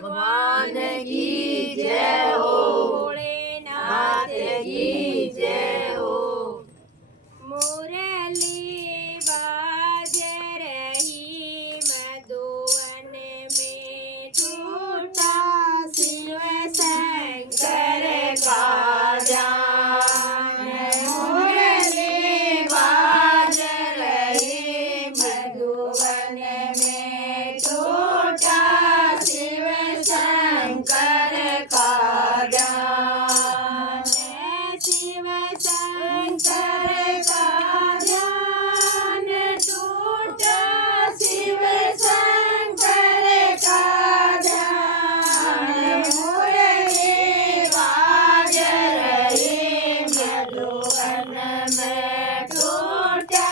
भगवान की जय हो। भोलेनाथ की जय हो। मुरली बाज रही मधुवन में टूटा शिव शंकर का ध्यान। मुरली बाज रही मधुवन में टूटा शिव शंकर का ध्यान। शिव शंकर का ध्यान टूटा शिव शंकर का ध्यान। मुरली बाज रही मधुवन में टूटा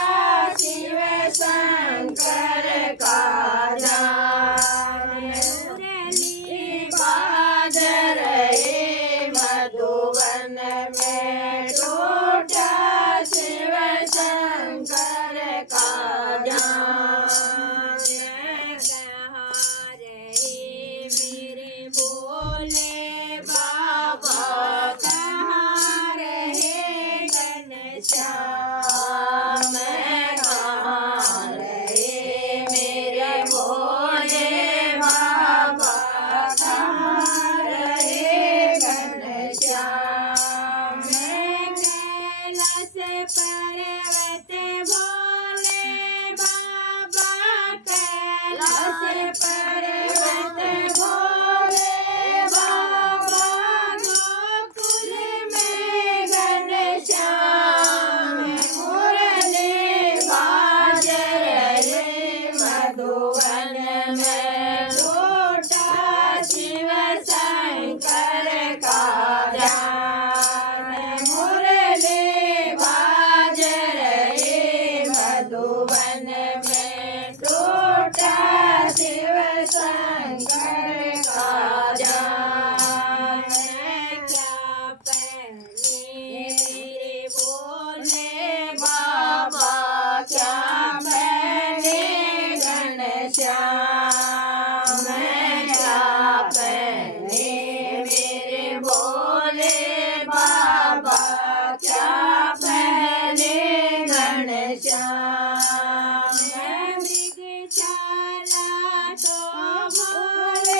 शिव शंकर का ध्यान। मुरली बाज रही मधुवन में टूटा शिव शंकर का ध्यान। कहाँ रहे मेरे भोले बाबा, कहाँ रहे घनश्याम। कहाँ रहे मेरे भोले बाबा, कहाँ रहे घनश्याम। कैलाश पर्वत भोले बाबा, कैलाश पर्वत भोले बाबा, गोकुल में घनश्याम। मुरली बाज रही मधुवन में टूटा शिव शंकर का ध्यान। मुरली बाज रही मधुवन में टूटा शिव शंकर का ध्यान। क्या पहने मेरे भोले बाबा, क्या पहने घनश्याम। क्या पहने मेरे भोले बाबा, क्या पहने घनश्याम। मृग छाला तो भोले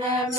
में